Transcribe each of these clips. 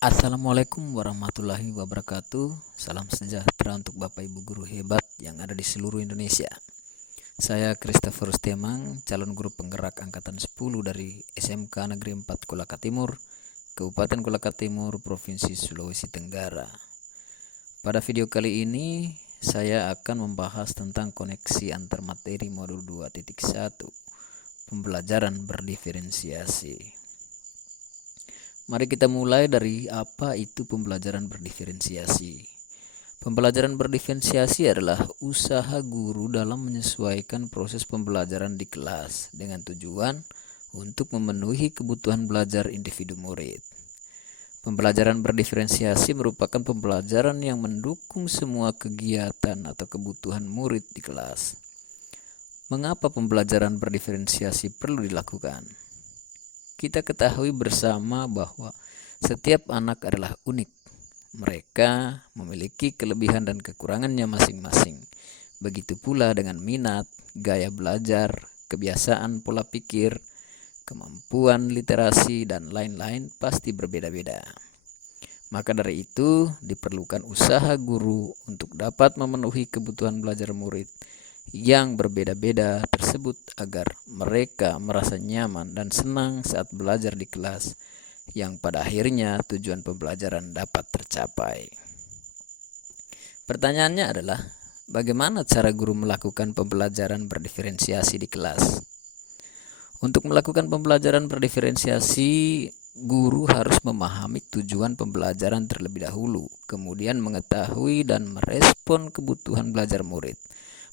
Assalamualaikum warahmatullahi wabarakatuh. Salam sejahtera untuk Bapak Ibu guru hebat yang ada di seluruh Indonesia. Saya Christopher Stemang, calon guru penggerak angkatan 10 dari SMK Negeri 4 Kolaka Timur, Kabupaten Kolaka Timur, Provinsi Sulawesi Tenggara. Pada video kali ini saya akan membahas tentang koneksi antar materi modul 2.1, pembelajaran berdiferensiasi. Mari kita mulai dari apa itu pembelajaran berdiferensiasi. Pembelajaran berdiferensiasi adalah usaha guru dalam menyesuaikan proses pembelajaran di kelas dengan tujuan untuk memenuhi kebutuhan belajar individu murid. Pembelajaran berdiferensiasi merupakan pembelajaran yang mendukung semua kegiatan atau kebutuhan murid di kelas. Mengapa pembelajaran berdiferensiasi perlu dilakukan? Kita ketahui bersama bahwa setiap anak adalah unik. Mereka memiliki kelebihan dan kekurangannya masing-masing. Begitu pula dengan minat, gaya belajar, kebiasaan pola pikir, kemampuan literasi, dan lain-lain pasti berbeda-beda. Maka dari itu diperlukan usaha guru untuk dapat memenuhi kebutuhan belajar murid yang berbeda-beda tersebut agar mereka merasa nyaman dan senang saat belajar di kelas, yang pada akhirnya tujuan pembelajaran dapat tercapai. Pertanyaannya adalah, bagaimana cara guru melakukan pembelajaran berdiferensiasi di kelas? Untuk melakukan pembelajaran berdiferensiasi, guru harus memahami tujuan pembelajaran terlebih dahulu, kemudian mengetahui dan merespon kebutuhan belajar murid,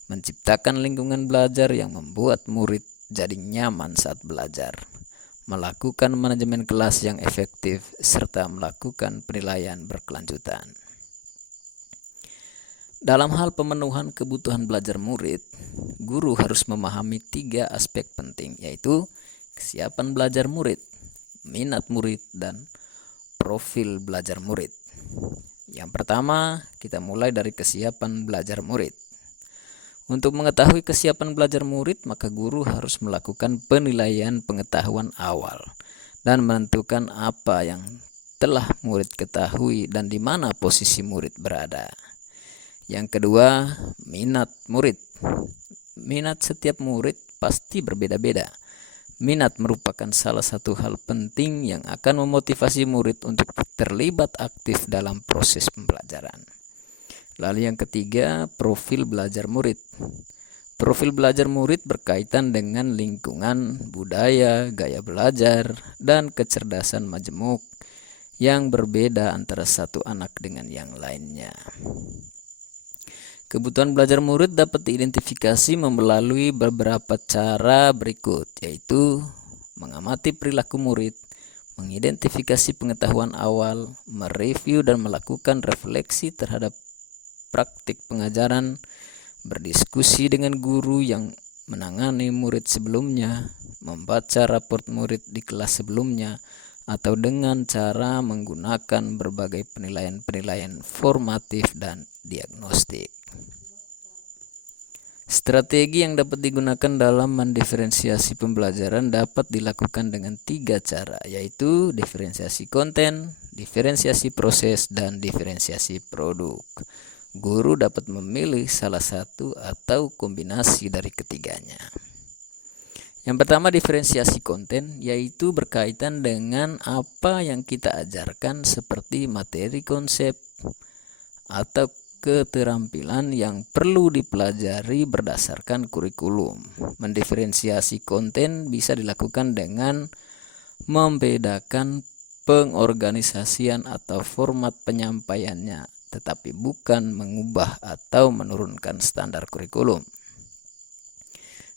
menciptakan lingkungan belajar yang membuat murid jadi nyaman saat belajar, melakukan manajemen kelas yang efektif, serta melakukan penilaian berkelanjutan. Dalam hal pemenuhan kebutuhan belajar murid, guru harus memahami 3 aspek penting, yaitu kesiapan belajar murid, minat murid, dan profil belajar murid. Yang pertama, kita mulai dari kesiapan belajar murid. Untuk mengetahui kesiapan belajar murid, maka guru harus melakukan penilaian pengetahuan awal dan menentukan apa yang telah murid ketahui dan di mana posisi murid berada. Yang kedua, minat murid. Minat setiap murid pasti berbeda-beda. Minat merupakan salah satu hal penting yang akan memotivasi murid untuk terlibat aktif dalam proses pembelajaran. Lalu yang ketiga, profil belajar murid. Profil belajar murid berkaitan dengan lingkungan, budaya, gaya belajar, dan kecerdasan majemuk yang berbeda antara satu anak dengan yang lainnya. Kebutuhan belajar murid dapat diidentifikasi melalui beberapa cara berikut, yaitu mengamati perilaku murid, mengidentifikasi pengetahuan awal, mereview dan melakukan refleksi terhadap praktik pengajaran, berdiskusi dengan guru yang menangani murid sebelumnya, membaca raport murid di kelas sebelumnya, atau dengan cara menggunakan berbagai penilaian-penilaian formatif dan diagnostik. Strategi yang dapat digunakan dalam mendiferensiasi pembelajaran dapat dilakukan dengan 3 cara, yaitu diferensiasi konten, diferensiasi proses, dan diferensiasi produk. Guru dapat memilih salah satu atau kombinasi dari ketiganya. Yang pertama, diferensiasi konten, yaitu berkaitan dengan apa yang kita ajarkan seperti materi konsep atau keterampilan yang perlu dipelajari berdasarkan kurikulum. Mendiferensiasi konten bisa dilakukan dengan membedakan pengorganisasian atau format penyampaiannya, tetapi bukan mengubah atau menurunkan standar kurikulum.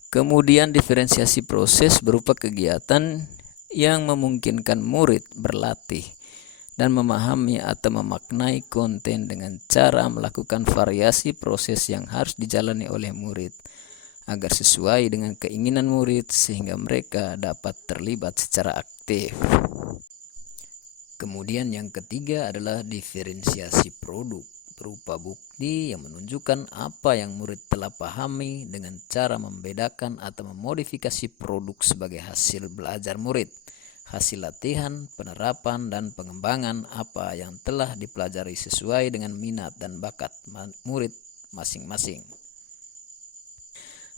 Kemudian diferensiasi proses berupa kegiatan yang memungkinkan murid berlatih dan memahami atau memaknai konten dengan cara melakukan variasi proses yang harus dijalani oleh murid agar sesuai dengan keinginan murid sehingga mereka dapat terlibat secara aktif. Kemudian yang ketiga adalah diferensiasi produk, berupa bukti yang menunjukkan apa yang murid telah pahami dengan cara membedakan atau memodifikasi produk sebagai hasil belajar murid. hasil latihan, penerapan, dan pengembangan apa yang telah dipelajari sesuai dengan minat dan bakat murid masing-masing.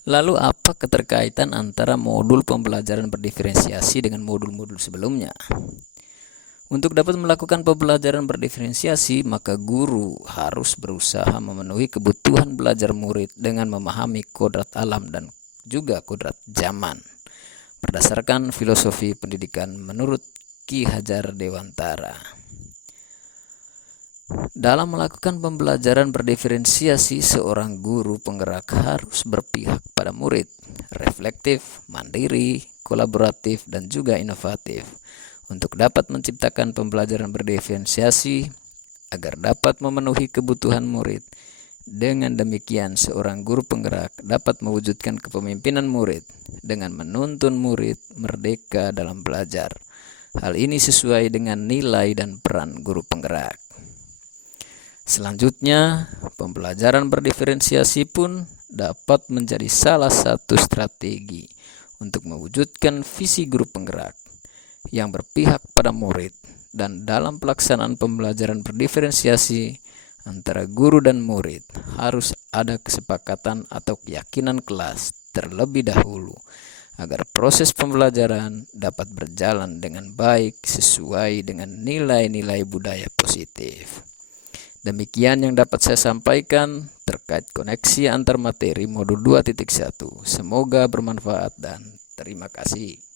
Lalu apa keterkaitan antara modul pembelajaran berdiferensiasi dengan modul-modul sebelumnya? Untuk dapat melakukan pembelajaran berdiferensiasi, maka guru harus berusaha memenuhi kebutuhan belajar murid dengan memahami kodrat alam dan juga kodrat zaman, berdasarkan filosofi pendidikan menurut Ki Hajar Dewantara. Dalam melakukan pembelajaran berdiferensiasi, seorang guru penggerak harus berpihak pada murid, reflektif, mandiri, kolaboratif, dan juga inovatif untuk dapat menciptakan pembelajaran berdiferensiasi agar dapat memenuhi kebutuhan murid. Dengan demikian, seorang guru penggerak dapat mewujudkan kepemimpinan murid dengan menuntun murid merdeka dalam belajar. Hal ini sesuai dengan nilai dan peran guru penggerak. Selanjutnya, pembelajaran berdiferensiasi pun dapat menjadi salah satu strategi untuk mewujudkan visi guru penggerak yang berpihak pada murid. Dan dalam pelaksanaan pembelajaran berdiferensiasi antara guru dan murid harus ada kesepakatan atau keyakinan kelas terlebih dahulu agar proses pembelajaran dapat berjalan dengan baik sesuai dengan nilai-nilai budaya positif. Demikian yang dapat saya sampaikan terkait koneksi antar materi modul 2.1. Semoga bermanfaat dan terima kasih.